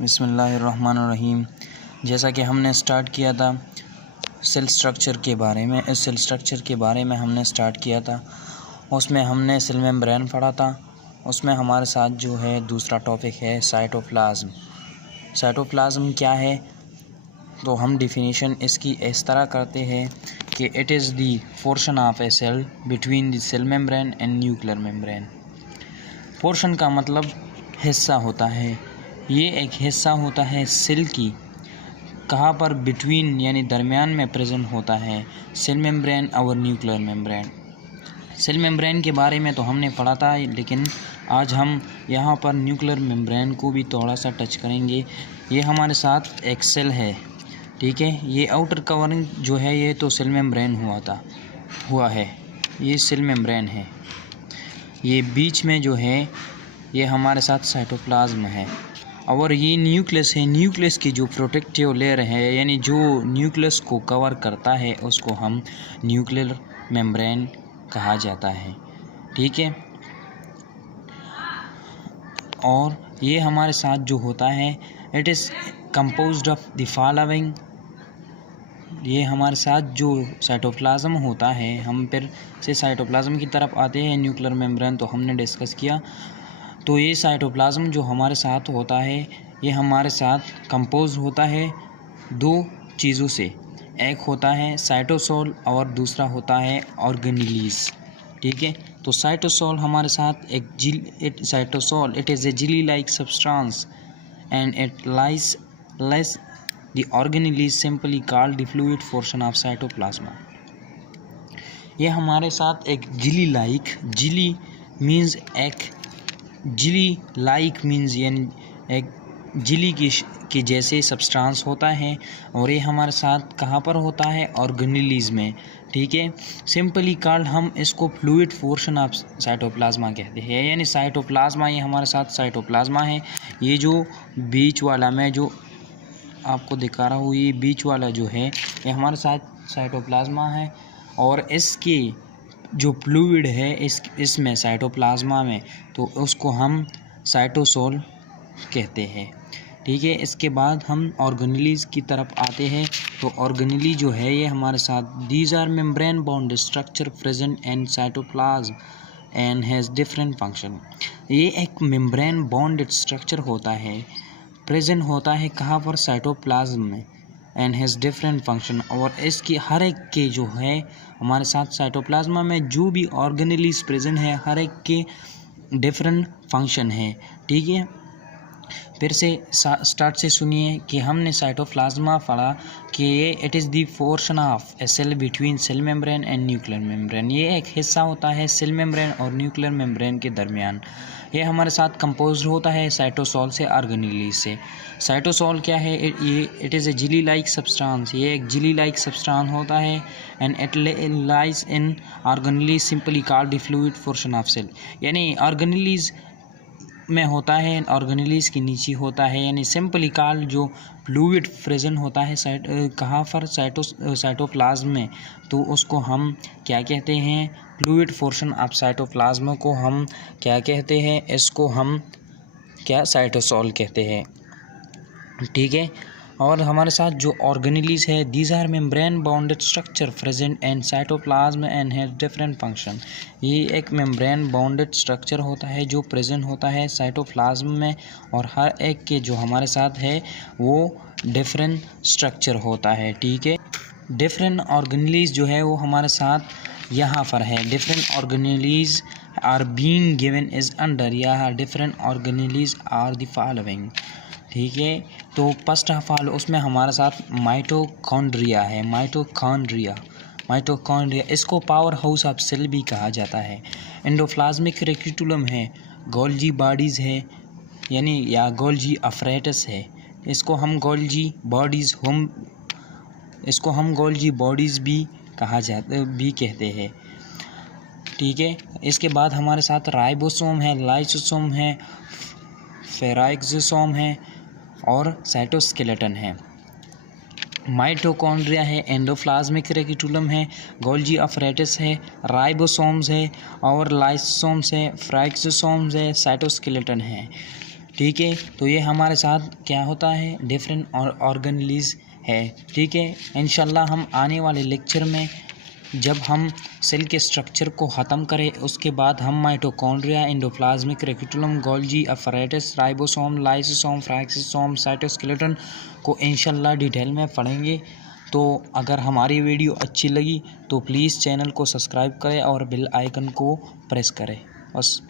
बिस्मिल्लाहिर्रहमानिर्रहीम। जैसा कि हमने स्टार्ट किया था सेल स्ट्रक्चर के बारे में, इस सेल स्ट्रक्चर के बारे में हमने स्टार्ट किया था। उसमें हमने सेल मेम्ब्रेन पढ़ा था। उसमें हमारे साथ जो है दूसरा टॉपिक है साइटोप्लाज्म। साइटोप्लाज्म क्या है, तो हम डिफिनीशन इसकी इस तरह करते हैं कि it is the portion of a cell between the cell membrane and nuclear membrane. Portion का मतलब हिस्सा होता है। ये एक हिस्सा होता है सेल की, कहाँ पर बिटवीन यानी दरमियान में प्रेजेंट होता है सेल मेम्ब्रेन और न्यूक्लियर मेम्ब्रेन। सेल मेम्ब्रेन के बारे में तो हमने पढ़ा था, लेकिन आज हम यहाँ पर न्यूक्लियर मेम्ब्रेन को भी थोड़ा सा टच करेंगे। ये हमारे साथ एक सेल है, ठीक है। ये आउटर कवरिंग जो है ये तो सेल मेम्ब्रेन हुआ है, ये सेल मेम्ब्रेन है। ये बीच में जो है ये हमारे साथ साइटोप्लाज्म है, और ये न्यूक्लियस है। न्यूक्लियस की जो प्रोटेक्टिव लेयर है, यानी जो न्यूक्लियस को कवर करता है, उसको हम न्यूक्लियर मेम्ब्रेन कहा जाता है, ठीक है। और ये हमारे साथ जो होता है it is composed of the following. ये हमारे साथ जो साइटोप्लाज्म होता है, हम फिर से साइटोप्लाज्म की तरफ आते हैं। न्यूक्लियर मेम्ब्रेन तो हमने डिस्कस किया। तो ये साइटोप्लाज्म जो हमारे साथ होता है, ये हमारे साथ कंपोज होता है दो चीज़ों से। एक होता है साइटोसोल और दूसरा होता है ऑर्गेनेलीज, ठीक है। तो साइटोसोल हमारे साथ एक cytosol it is a jelly like substance and it lies less the organelles simply called the fluid portion of cytoplasm. ये हमारे साथ एक जेली मीन्स एक जेली लाइक मीन्स यानी एक जेली के जैसे सब्सटेंस होता है, और ये हमारे साथ कहाँ पर होता है, ऑर्गेनेलीज में, ठीक है। सिंपली कॉल्ड हम इसको फ्लूइड पोर्शन ऑफ साइटोप्लाज्मा कहते हैं। यानी साइटोप्लाज्मा, ये हमारे साथ साइटोप्लाज्मा है। ये जो बीच वाला मैं जो आपको दिखा रहा हूँ, ये बीच वाला जो है ये हमारे साथ साइटोप्लाज्मा है, और इसके जो फ्लूइड है इसमें साइटोप्लाज्मा में, तो उसको हम साइटोसोल कहते हैं, ठीक है। इसके बाद हम ऑर्गेनेलीज की तरफ आते हैं। तो ऑर्गेनेली जो है ये हमारे साथ these are membrane bond structure present in cytoplasm and has different function. ये एक मेम्ब्रेन बॉन्ड स्ट्रक्चर होता है, प्रेजेंट होता है कहाँ पर, साइटोप्लाज्म में, एंड हैज़ डिफरेंट फंक्शन। और इसकी हर एक के जो है हमारे साथ साइटोप्लाज्मा में जो भी ऑर्गेनेलीज प्रेजेंट है, हर एक के डिफरेंट फंक्शन है, ठीक है। फिर से स्टार्ट से सुनिए कि हमने साइटोप्लाज्मा पढ़ा कि ये it is the portion of a cell between cell membrane and nuclear membrane. ये एक हिस्सा होता है सेल मेम्ब्रेन और न्यूक्लियर मेम्ब्रेन के दरमियान। ये हमारे साथ कंपोज होता है साइटोसोल से, ऑर्गेनेलीज से। साइटोसोल क्या है, ये it is a jelly like substance. ये एक जेली लाइक सब्सटेंस होता है, and it lies in organelles simply called the fluid portion of cell. यानी ऑर्गेनेलीज में होता है, ऑर्गेनेलीज के नीचे होता है, यानी सिंपली कॉल्ड जो फ्लूइड प्रेजेंट होता है कहाँ पर, साइटोप्लाज्म में, तो उसको हम क्या कहते हैं, फ्लूइड पोर्शन ऑफ साइटोप्लाज्म को हम क्या कहते हैं, इसको हम क्या साइटोसोल कहते हैं, ठीक है। और हमारे साथ जो ऑर्गेनेलीज है, these are membrane bounded structure present in cytoplasm and has different function. ये एक मेम्ब्रेन बाउंडेड स्ट्रक्चर होता है जो प्रेजेंट होता है साइटोप्लाज्म में, और हर एक के जो हमारे साथ है वो डिफरेंट स्ट्रक्चर होता है, ठीक है। डिफरेंट ऑर्गेनेलीज जो है वो हमारे साथ यहाँ पर है। Different organelles are being given is under, या different organelles are the following, ठीक है। तो फर्स्ट ऑफ ऑल उसमें हमारे साथ माइटोकॉन्ड्रिया है। माइटोकॉन्ड्रिया इसको पावर हाउस ऑफ सेल भी कहा जाता है। एंडोप्लाज्मिक रेटिकुलम है, गोल्जी बॉडीज़ है, यानी या गोल्जी अपरेटस है। इसको हम गोल्जी बॉडीज़ भी कहते हैं, ठीक है। इसके बाद हमारे साथ राइबोसोम है, लाइसोसोम है, फेराक्सोसोम है और साइटोस्केलेटन है। माइटोकॉन्ड्रिया है, एंडोप्लाज्मिक रेटिकुलम है, गोल्जी अपरेटस है, राइबोसोम्स है और लाइसोसोम्स है, फ्राइक्सोसोम्स है, साइटोस्केलेटन है, ठीक है। तो ये हमारे साथ क्या होता है, डिफरेंट ऑर्गेनेलिज है। ठीक है, इंशाल्लाह हम आने वाले लेक्चर में जब हम सेल के स्ट्रक्चर को ख़त्म करें उसके बाद हम mitochondria, endoplasmic reticulum, Golgi apparatus, ribosome, lysosome, peroxisome, cytoskeleton को इंशाल्लाह डिटेल में पढ़ेंगे। तो अगर हमारी वीडियो अच्छी लगी तो प्लीज़ चैनल को सब्सक्राइब करें और बेल आइकन को प्रेस करें। बस।